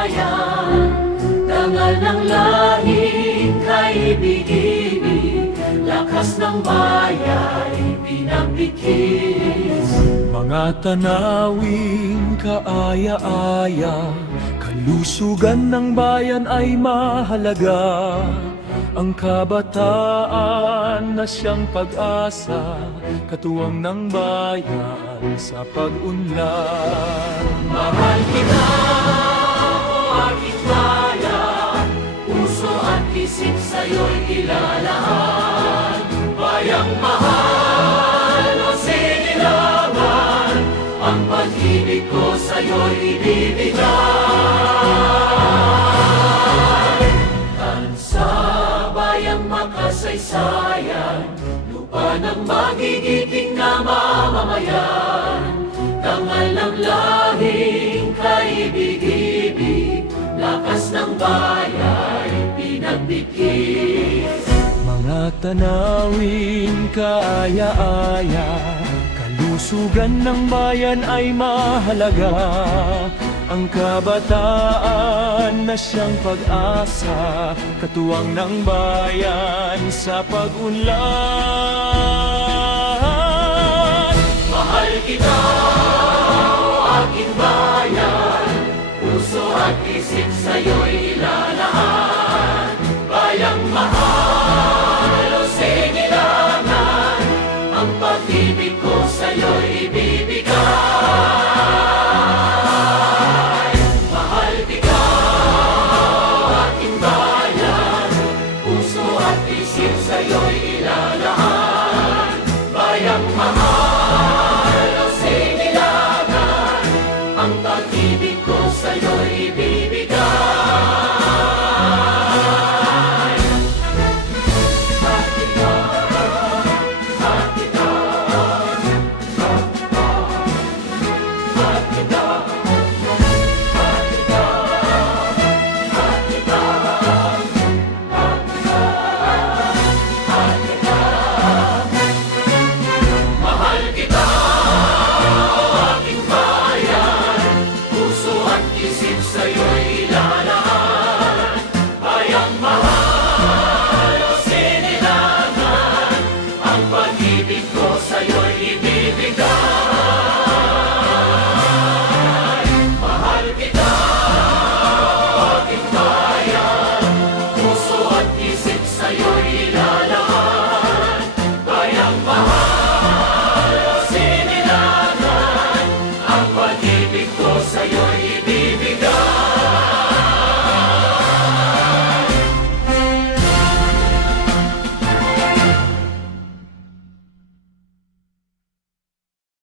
mamamayan. Dangal ng lahing kaibig-ibig, lakas ng bayan pinagdikis. Mga tanawing kaaya-aya, kalusugan ng bayan ay mahalaga. Ang kabataan na siyang pag-asa, katuwang ng bayan sa pag-unlad. Mahal kita, o aking bayan, puso at isip sa'yo'y ilalahan. Bayang mahal o sinilangan, ang pag-ibig ko sa'yo'y ibibigay. Tansa bayang makasaysayan, lupa ng magigiting na mamamayan. Dangal ng lahing kaibig-ibig, lakas ng bayan pinagdikis. Mga tanawin kaaya-aya, kalusugan ng bayan ay mahalaga. Ang kabataan na siyang pag-asa, katuwang ng bayan sa pag-unlad. Mahal kita, o aking bayan, puso at isip sa'yo'y ilalahan.